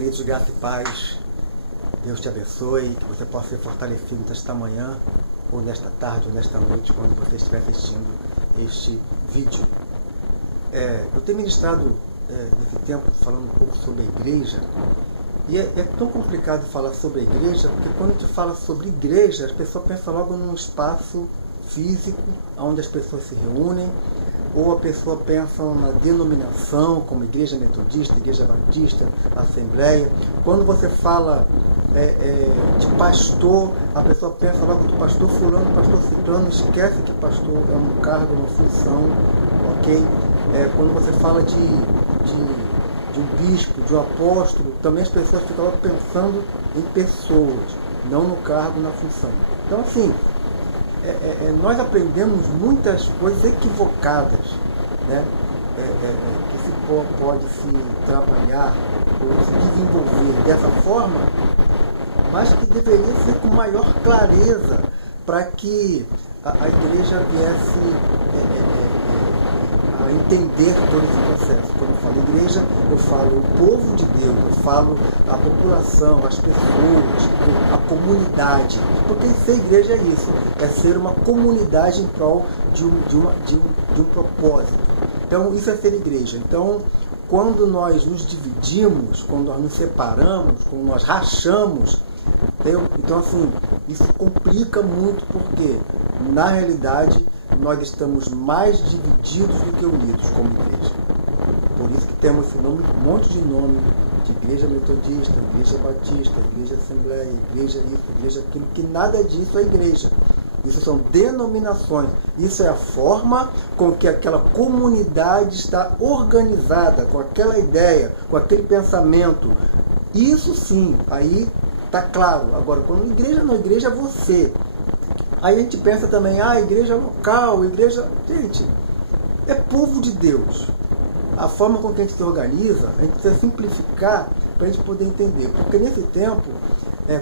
queridos, graça e paz. Deus te abençoe, que você possa ser fortalecido nesta manhã, ou nesta tarde, ou nesta noite, quando você estiver assistindo este vídeo. Eu tenho ministrado nesse tempo falando um pouco sobre a igreja, e é tão complicado falar sobre a igreja, porque quando a gente fala sobre igreja, as pessoas pensam logo num espaço físico, onde as pessoas se reúnem, ou a pessoa pensa na denominação, como igreja metodista, igreja batista, assembleia. Quando você fala de pastor, a pessoa pensa logo do pastor fulano, pastor ciclano, esquece que pastor é um cargo, uma função, ok? Quando você fala de um bispo, de um apóstolo, também as pessoas ficam logo pensando em pessoas, não no cargo, na função. Então, assim, nós aprendemos muitas coisas equivocadas, né? Que se pode se trabalhar ou se desenvolver dessa forma, mas que deveria ser com maior clareza para que a igreja viesse a entender todo esse processo. Quando eu falo igreja, eu falo o povo de Deus, eu falo a população, as pessoas, a comunidade. Porque ser igreja é isso, é ser uma comunidade em prol de um propósito. Então, isso é ser igreja. Então, quando nós nos dividimos, quando nós nos separamos, quando nós rachamos, então assim, isso complica muito, porque na realidade nós estamos mais divididos do que unidos como igreja. Por isso que temos esse nome, um monte de nome de igreja metodista, igreja batista, igreja assembleia, igreja isso, igreja aquilo, que nada disso é igreja. Isso são denominações. Isso é a forma com que aquela comunidade está organizada, com aquela ideia, com aquele pensamento. Isso sim, aí está claro. Agora, quando igreja não, igreja é você. Aí a gente pensa também, igreja local, igreja... Gente, é povo de Deus. A forma com que a gente se organiza, a gente precisa simplificar para a gente poder entender. Porque nesse tempo,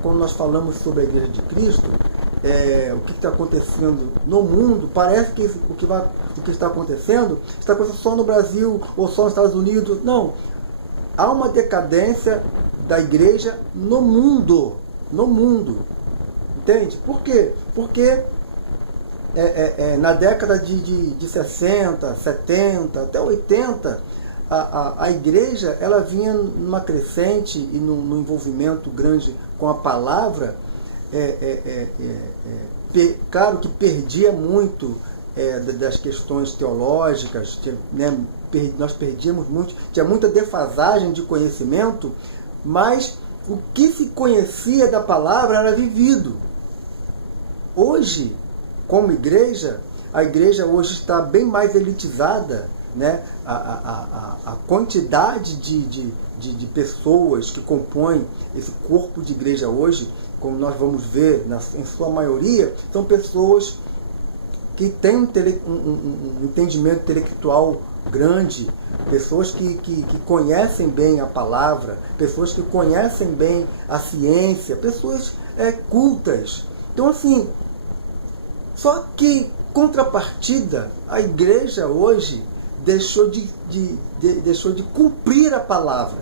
quando nós falamos sobre a igreja de Cristo, o que está acontecendo no mundo, parece que o que está acontecendo só no Brasil ou só nos Estados Unidos. Não. Há uma decadência da igreja no mundo. No mundo. Entende? Por quê? Porque na década de 60, 70, até 80, a igreja ela vinha numa crescente e num envolvimento grande com a palavra, claro que perdia muito das questões teológicas, né? Nós perdíamos muito, tinha muita defasagem de conhecimento, mas o que se conhecia da palavra era vivido. Hoje, como igreja, a igreja hoje está bem mais elitizada, né? A quantidade de pessoas que compõem esse corpo de igreja hoje, como nós vamos ver, em sua maioria, são pessoas que têm um entendimento intelectual grande, pessoas que conhecem bem a palavra, pessoas que conhecem bem a ciência, pessoas cultas. Então, assim, só que, contrapartida, a igreja hoje deixou de cumprir a palavra.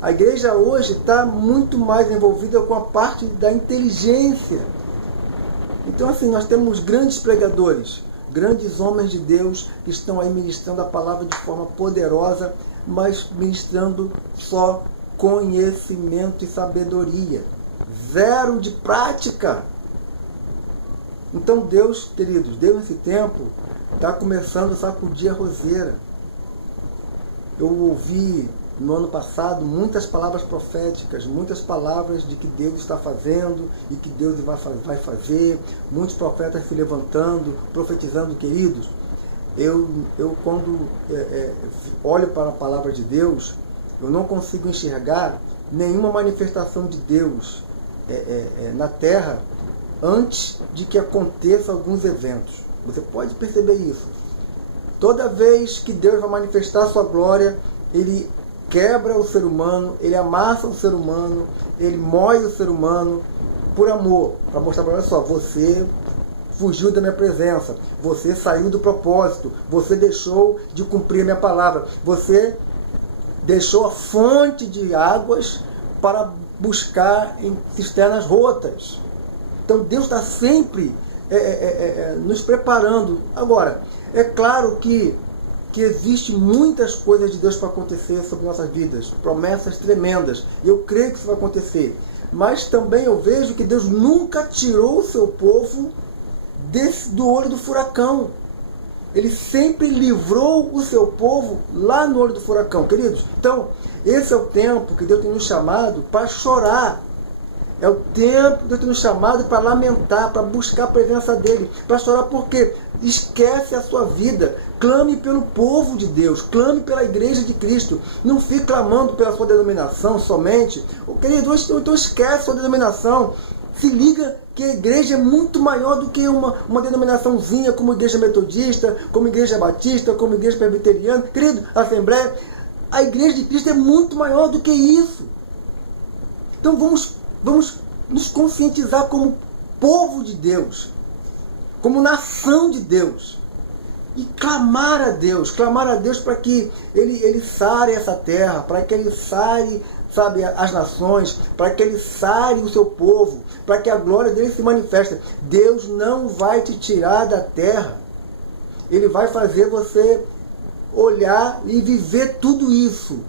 A igreja hoje está muito mais envolvida com a parte da inteligência. Então, assim, nós temos grandes pregadores, grandes homens de Deus que estão aí ministrando a palavra de forma poderosa, mas ministrando só conhecimento e sabedoria. Zero de prática. Então Deus, queridos, Deus nesse tempo está começando a sacudir a roseira. Eu ouvi no ano passado muitas palavras proféticas, muitas palavras de que Deus está fazendo e que Deus vai fazer, muitos profetas se levantando, profetizando, queridos. Eu quando olho para a palavra de Deus, eu não consigo enxergar nenhuma manifestação de Deus na terra antes de que aconteça alguns eventos. Você pode perceber isso. Toda vez que Deus vai manifestar a sua glória, Ele quebra o ser humano, Ele amassa o ser humano, Ele moe o ser humano por amor, para mostrar para olha só, você fugiu da minha presença, você saiu do propósito, você deixou de cumprir a minha palavra, você deixou a fonte de águas para buscar em cisternas rotas. Então Deus está sempre nos preparando. Agora, é claro que existe muitas coisas de Deus para acontecer sobre nossas vidas, promessas tremendas, e eu creio que isso vai acontecer. Mas também eu vejo que Deus nunca tirou o seu povo do olho do furacão. Ele sempre livrou o seu povo lá no olho do furacão, queridos. Então, esse é o tempo que Deus tem nos chamado para chorar. É o tempo que Deus tem nos chamado para lamentar, para buscar a presença dEle. Para chorar porque esquece a sua vida. Clame pelo povo de Deus. Clame pela igreja de Cristo. Não fique clamando pela sua denominação somente. Querido, então esquece a sua denominação. Se liga que a igreja é muito maior do que uma denominaçãozinha como igreja metodista, como igreja batista, como igreja presbiteriana. Querido, Assembleia, a igreja de Cristo é muito maior do que isso. Então vamos nos conscientizar como povo de Deus, como nação de Deus, e clamar a Deus para que Ele sare essa terra, para que Ele sare, sabe, as nações, para que Ele sare o seu povo, para que a glória dEle se manifeste. Deus não vai te tirar da terra. Ele vai fazer você olhar e viver tudo isso,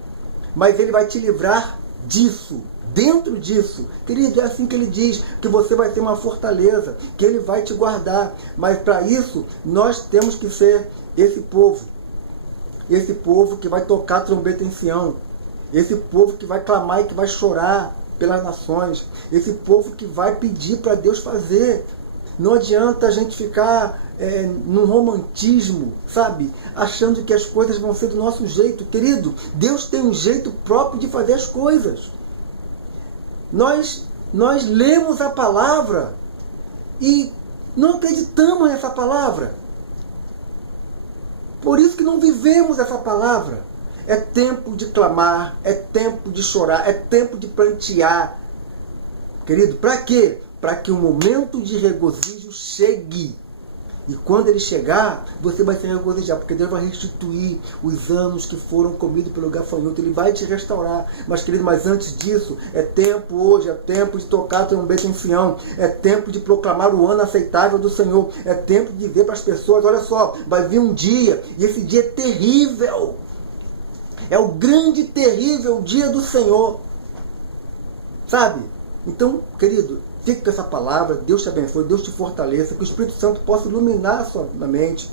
mas Ele vai te livrar disso. Dentro disso, querido, é assim que Ele diz, que você vai ter uma fortaleza, que Ele vai te guardar. Mas para isso, nós temos que ser esse povo que vai tocar a trombeta em Sião, esse povo que vai clamar e que vai chorar pelas nações, esse povo que vai pedir para Deus fazer. Não adianta a gente ficar num romantismo, sabe? Achando que as coisas vão ser do nosso jeito. Querido, Deus tem um jeito próprio de fazer as coisas. Nós lemos a palavra e não acreditamos nessa palavra. Por isso que não vivemos essa palavra. É tempo de clamar, é tempo de chorar, é tempo de prantear. Querido, para quê? Para que o momento de regozijo chegue. E quando ele chegar, você vai se regozijar, porque Deus vai restituir os anos que foram comidos pelo gafanhoto. Ele vai te restaurar. Mas, querido, mas antes disso, é tempo hoje, é tempo de tocar a trombeta em Sião. É tempo de proclamar o ano aceitável do Senhor. É tempo de dizer para as pessoas, olha só, vai vir um dia, e esse dia é terrível. É o grande e terrível dia do Senhor. Sabe? Então, querido, fique com essa palavra, Deus te abençoe, Deus te fortaleça, que o Espírito Santo possa iluminar a sua mente.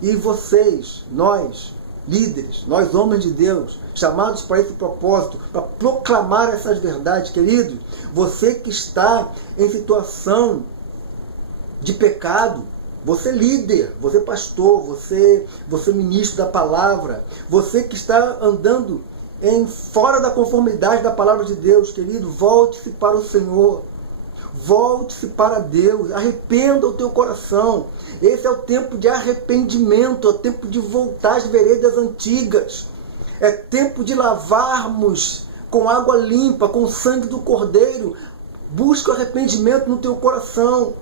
E vocês, nós, líderes, nós homens de Deus, chamados para esse propósito, para proclamar essas verdades, querido, você que está em situação de pecado, você líder, você pastor, você ministro da palavra, você que está andando fora da conformidade da palavra de Deus, querido, volte-se para o Senhor. Volte-se para Deus, arrependa o teu coração. Esse é o tempo de arrependimento, é o tempo de voltar às veredas antigas. É tempo de lavarmos com água limpa, com o sangue do Cordeiro. Busca o arrependimento no teu coração,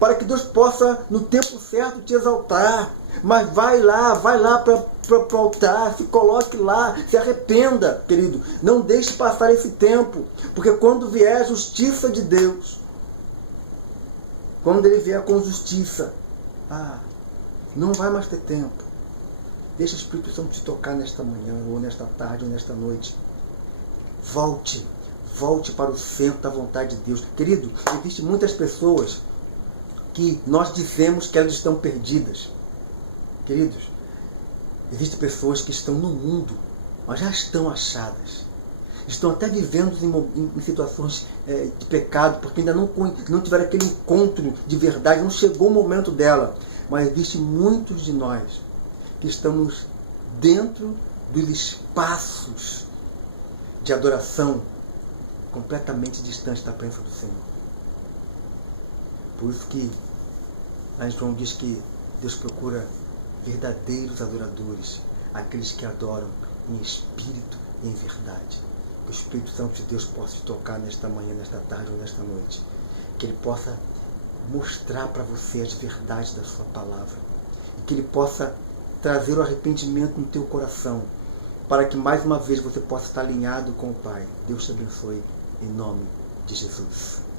para que Deus possa, no tempo certo, te exaltar. Mas vai lá para o altar, se coloque lá, se arrependa, querido. Não deixe passar esse tempo, porque quando vier a justiça de Deus, quando Ele vier com justiça, não vai mais ter tempo. Deixa o Espírito Santo te tocar nesta manhã, ou nesta tarde, ou nesta noite. Volte para o centro da vontade de Deus. Querido, existem muitas pessoas que nós dizemos que elas estão perdidas. Queridos, existem pessoas que estão no mundo, mas já estão achadas. Estão até vivendo em situações de pecado, porque ainda não tiveram aquele encontro de verdade, não chegou o momento dela. Mas existem muitos de nós que estamos dentro dos espaços de adoração completamente distantes da presença do Senhor. Por isso que lá em João diz que Deus procura verdadeiros adoradores, aqueles que adoram em espírito e em verdade. Que o Espírito Santo de Deus possa te tocar nesta manhã, nesta tarde ou nesta noite. Que Ele possa mostrar para você as verdades da sua palavra. E que Ele possa trazer o arrependimento no teu coração. para que mais uma vez você possa estar alinhado com o Pai. Deus te abençoe, em nome de Jesus.